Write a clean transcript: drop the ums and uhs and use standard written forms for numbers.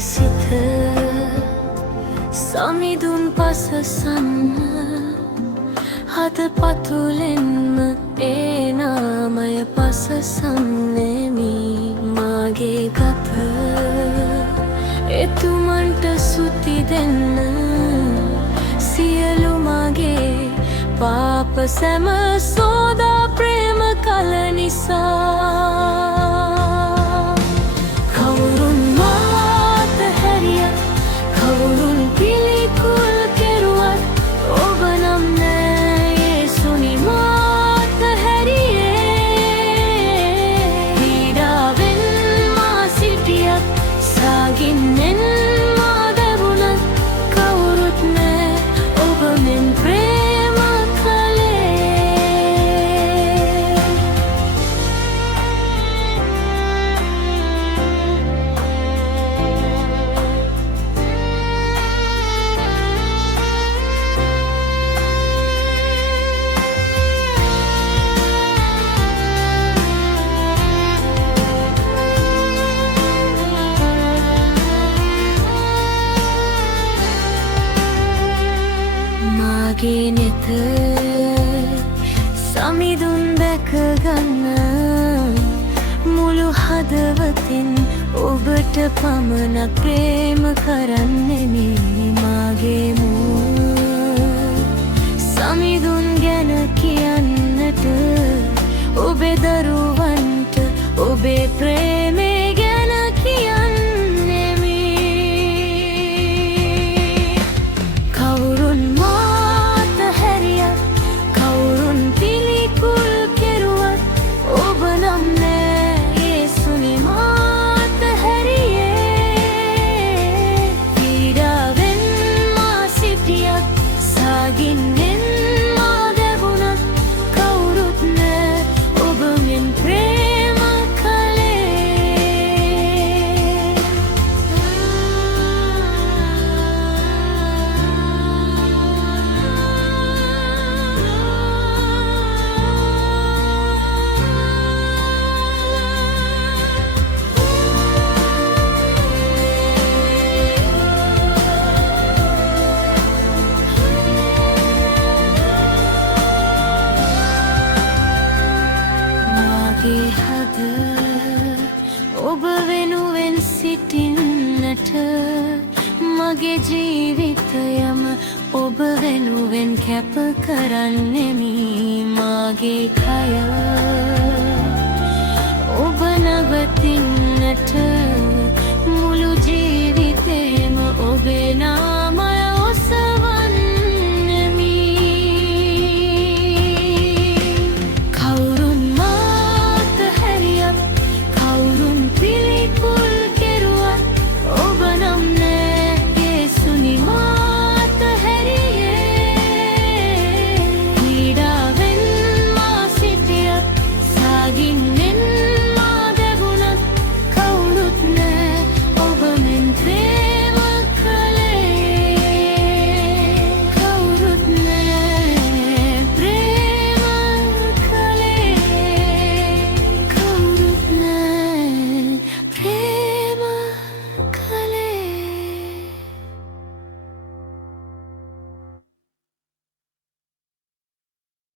සිත සමිඳුන් පසසන්න හද පතුලෙන්ම ඒ නාමය පසසන්නෙමි මාගේ ගත එතුමන්ට සුති දෙන්න සියලු මගේ පාප සැම සෝදා ප්‍රේම කල නිසා කවුරුන් මාත හැරියත් කවුරුන් පිළිකුල් කෙරුවත් ඔබ නම් නෑ යේසුනි මාත හැරියේ පීඩාවෙන් මා සිටියත් සාගින්නෙන් මා දැවුණත් කවුරුත් නෑ ඔබ මෙන් ප්‍රේම මාගේ නෙත සමිඳුන් දැක ගන්න මුළු හදවතින් ඔබට පමණක් ප්‍රේම කරන්නෙමි මාගේ සමිඳුන් ගැන කියන්නට ඔබේ දරුවන්ට ඔබේ ප්‍රේමේ ගැන කියන්නෙමි කවුරුන් මාත හැරියත් කවුරුන් පිළිකුල් කෙරුවත් ඔබ නම් නෑ යේසුනි මාත හැරියේ පීඩාවෙන් මා සිටියත් සාගින්නෙන් මා දැවුණත් කවුරුත් නෑ ඔබ මෙන් ප්‍රේම මාගේ හද ඔබ වෙනුවෙන් සිටින්නට මගේ ජීවිතයම ඔබ වෙනුවෙන් කැප කරන්නෙමි මාගේ කය ඔබ නවතින්නට මුළු ජීවිතේම ඔබේ නාමය